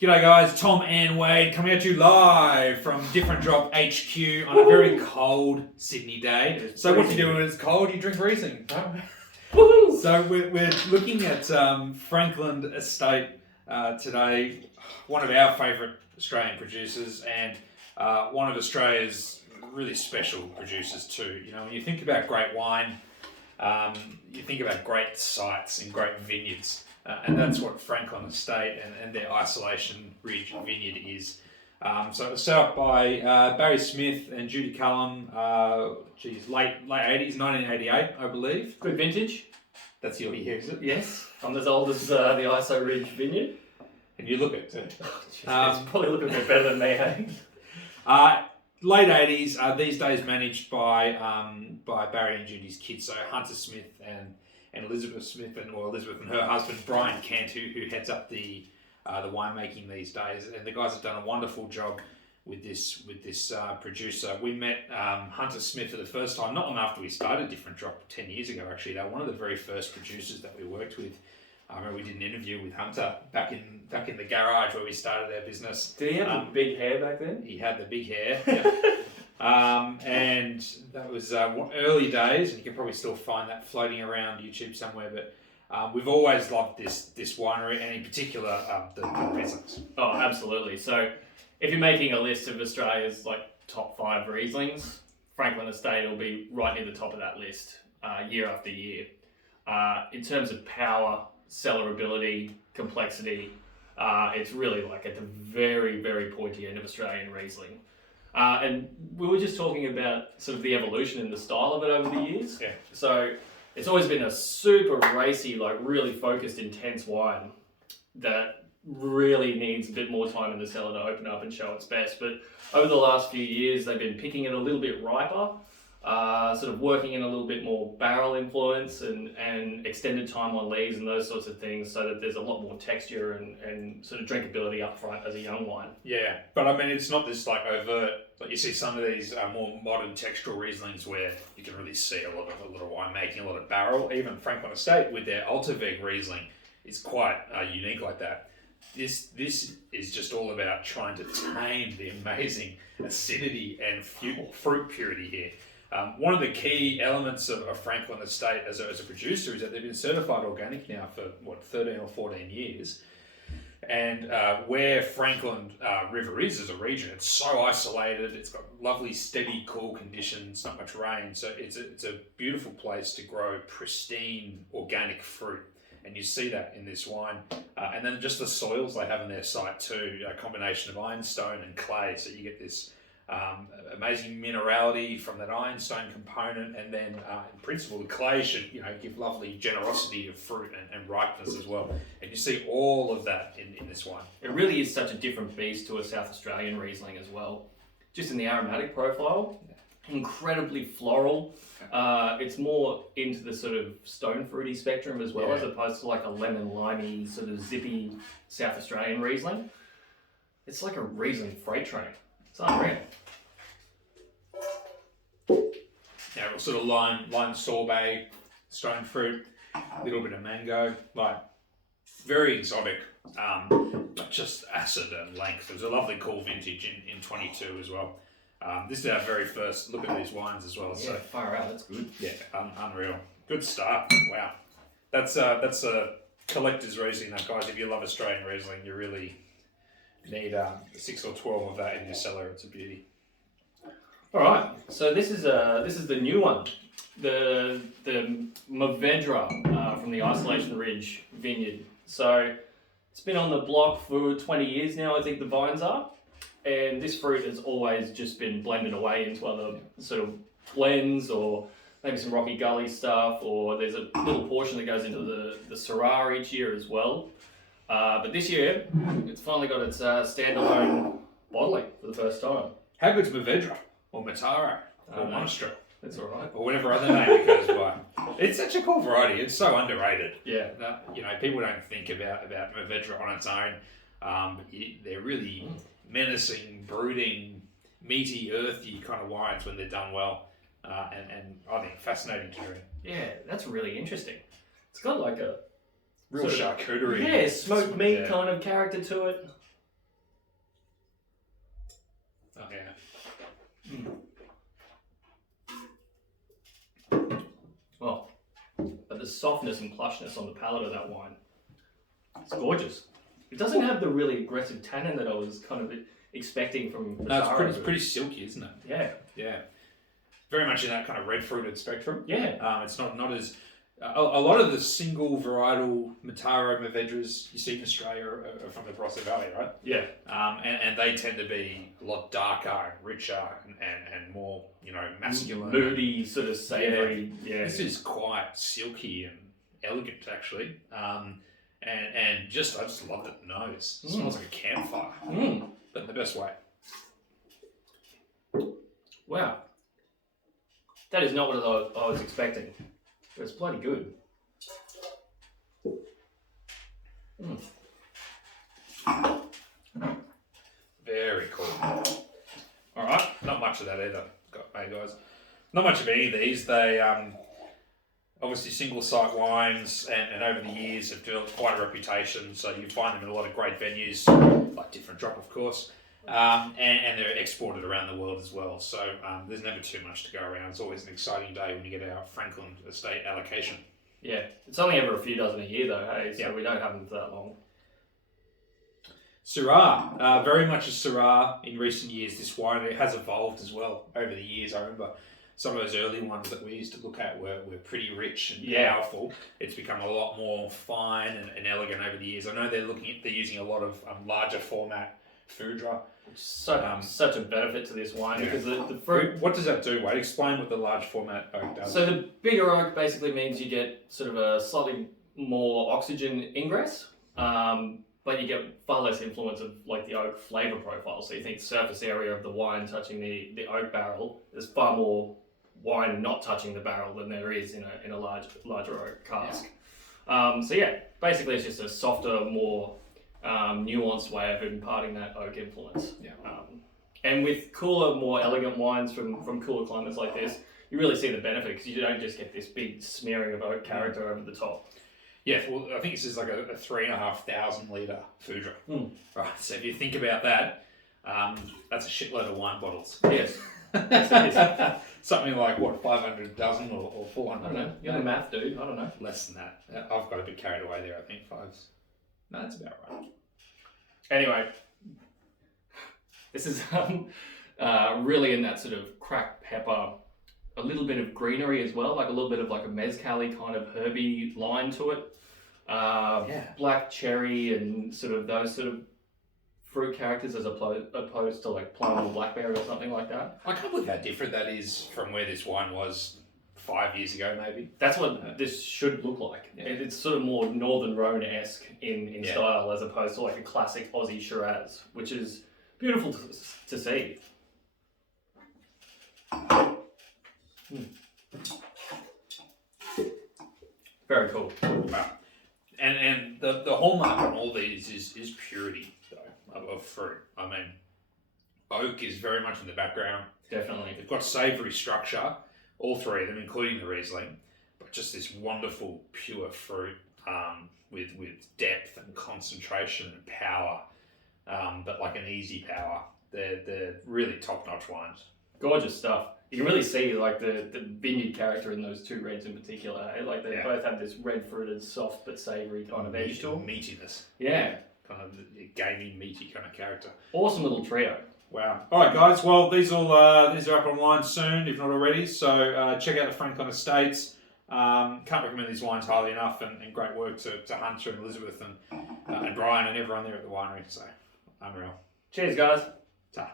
G'day guys, Tom and Wade coming at you live from Different Drop HQ on a very cold Sydney day. So what you do when it's cold? You drink Riesling. Woohoo! So we're looking at Frankland Estate today, one of our favourite Australian producers and one of Australia's really special producers too. You know, when you think about great wine, you think about great sites and great vineyards. And that's what Frankland Estate and their Isolation Ridge Vineyard is. So it was set up by Barry Smith and Judy Cullen, late 80s, 1988, I believe. Good vintage. That's your year, is it? Yes. I'm as old as the Iso Ridge Vineyard. And you look it too. It's probably looking a bit better than me, hey? Late 80s, these days managed by Barry and Judy's kids, so Hunter Smith and Elizabeth Smith, Elizabeth and her husband Brian Kent, who heads up the winemaking these days, and the guys have done a wonderful job with this producer. We met Hunter Smith for the first time not long after we started Different Drop 10 years ago. Actually, they were one of the very first producers that we worked with. I remember we did an interview with Hunter back in the garage where we started our business. Did he have the big hair back then? He had the big hair. Yeah. And that was early days, and you can probably still find that floating around YouTube somewhere. But we've always loved this winery, and in particular the Rieslings. Oh, absolutely. So, if you're making a list of Australia's top 5 Rieslings, Frankland Estate will be right near the top of that list year after year. In terms of power, cellarability, complexity, it's really at the very, very pointy end of Australian Riesling. And we were just talking about sort of the evolution in the style of it over the years. Yeah. So it's always been a super racy, really focused, intense wine that really needs a bit more time in the cellar to open up and show its best. But over the last few years, they've been picking it a little bit riper, sort of working in a little bit more barrel influence and extended time on lees and those sorts of things, so that there's a lot more texture and sort of drinkability up front as a young wine. Yeah, but I mean, it's not this overt. You see some of these more modern textural Rieslings where you can really see a lot of winemaking, a lot of barrel. Even Frankland Estate with their Altaveg Riesling is quite unique like that. This is just all about trying to tame the amazing acidity and fruit purity here. One of the key elements of Frankland Estate as a producer is that they've been certified organic now for 13 or 14 years. And where Frankland River is as a region, it's so isolated. It's got lovely, steady, cool conditions, not much rain. So it's a beautiful place to grow pristine organic fruit. And you see that in this wine. And then just the soils they have in their site too, a combination of ironstone and clay. So you get this amazing minerality from that ironstone component, and then in principle the clay should give lovely generosity of fruit and ripeness as well, and you see all of that in this wine. It really is such a different beast to a South Australian Riesling as well, just in the aromatic profile. Incredibly floral. It's more into the sort of stone fruity spectrum as well, as opposed to a lemon limey sort of zippy South Australian Riesling. It's like a Riesling freight train. It's unreal. Yeah, sort of lime sorbet, stone fruit, a little bit of mango, very exotic, but just acid and length. It was a lovely cool vintage in 22 as well. This is our very first look at these wines as well. Yeah, far out, that's good. Yeah, unreal. Good start. Wow. That's a collector's Riesling, guys. If you love Australian Riesling, you really need 6 or 12 of that in your cellar. It's a beauty. All right, so this is the new one, the Mourvedre from the Isolation Ridge Vineyard. So it's been on the block for 20 years now, I think the vines are, and this fruit has always just been blended away into other sort of blends, or maybe some Rocky Gully stuff, or there's a little portion that goes into the Syrah each year as well. But this year, it's finally got its standalone bottling for the first time. How good's Mourvedre? Or Matara, or Monastrell. That's all right. Or whatever other name it goes by. It's such a cool variety. It's so underrated. Yeah. People don't think about Mourvedre on its own. They're really menacing, brooding, meaty, earthy kind of wines when they're done well. And I think fascinating to drink. Yeah, that's really interesting. It's got a real charcuterie. Yeah, smoked meat kind of character to it. Oh yeah. Oh, but the softness and plushness on the palate of that wine, it's gorgeous. It doesn't have the really aggressive tannin that I was kind of expecting from the Syrah. It's pretty silky, isn't it? Yeah. Yeah. Very much in that kind of red fruited spectrum. Yeah. It's not as a lot of the single varietal Mataro Mourvedres you see in Australia are from the Barossa Valley, right? Yeah. And they tend to be a lot darker and richer and more, masculine. Moody, sort of savoury. Yeah. This is quite silky and elegant, actually. And I just love the nose. It smells like a campfire, but in the best way. Wow. That is not what I was expecting. But it's bloody good. Very cool. All right, not much of that either, hey guys. Not much of any of these. They obviously single site wines, and over the years have developed quite a reputation. So you find them in a lot of great venues, like Different Drop, of course. And they're exported around the world as well. So there's never too much to go around. It's always an exciting day when you get our Frankland Estate allocation. Yeah, it's only ever a few dozen a year though, hey? So we don't have them for that long. Syrah, very much a Syrah in recent years. This wine, it has evolved as well over the years. I remember some of those early ones that we used to look at were pretty rich and powerful. It's become a lot more fine and elegant over the years. I know they're using a lot of larger format Mourvedre. Such a benefit to this wine because the fruit. What does that do, Wade? Explain what the large format oak does. So the bigger oak basically means you get sort of a slightly more oxygen ingress, but you get far less influence of like the oak flavour profile. So you think surface area of the wine touching the oak barrel, there's far more wine not touching the barrel than there is in a larger oak cask. Basically it's just a softer, more nuanced way of imparting that oak influence. And with cooler, more elegant wines from cooler climates like this, you really see the benefit because you don't just get this big smearing of oak character over the top. Yeah, well, I think this is like a 3,500 litre Mourvedre. Right, so if you think about that, that's a shitload of wine bottles. Yes. Yes, it is. Something like, what, 500 dozen or 400? I don't know. You're the math dude. I don't know. Less than that. I've got a bit carried away there, I think. No, that's about right. Anyway, this is really in that sort of cracked pepper, a little bit of greenery as well, like a little bit of like a mezcal-y kind of herby line to it. Black cherry and sort of those sort of fruit characters as opposed to like plum or blackberry or something like that. I can't believe how different that is from where this wine was 5 years ago, maybe. That's what this should look like. Yeah. It's sort of more Northern Rhone-esque in style as opposed to like a classic Aussie Shiraz, which is beautiful to see. Very cool. Wow. And the hallmark on all these is purity, though, of fruit. I mean, oak is very much in the background. Definitely. They've got savoury structure, all three of them, including the Riesling, but just this wonderful pure fruit with depth and concentration and power, but like an easy power. They're really top-notch wines. Gorgeous stuff. You can really see like the vineyard character in those two reds in particular. Like they both have this red-fruited, soft but savoury kind of edge to them. Meatiness. Yeah. Kind of gamey, meaty kind of character. Awesome little trio. Wow. All right, guys. Well, these are up online soon, if not already. So check out the Frankland Estates. Can't recommend these wines highly enough, and great work to Hunter and Elizabeth and Brian and everyone there at the winery. So unreal. Cheers, guys. Ta.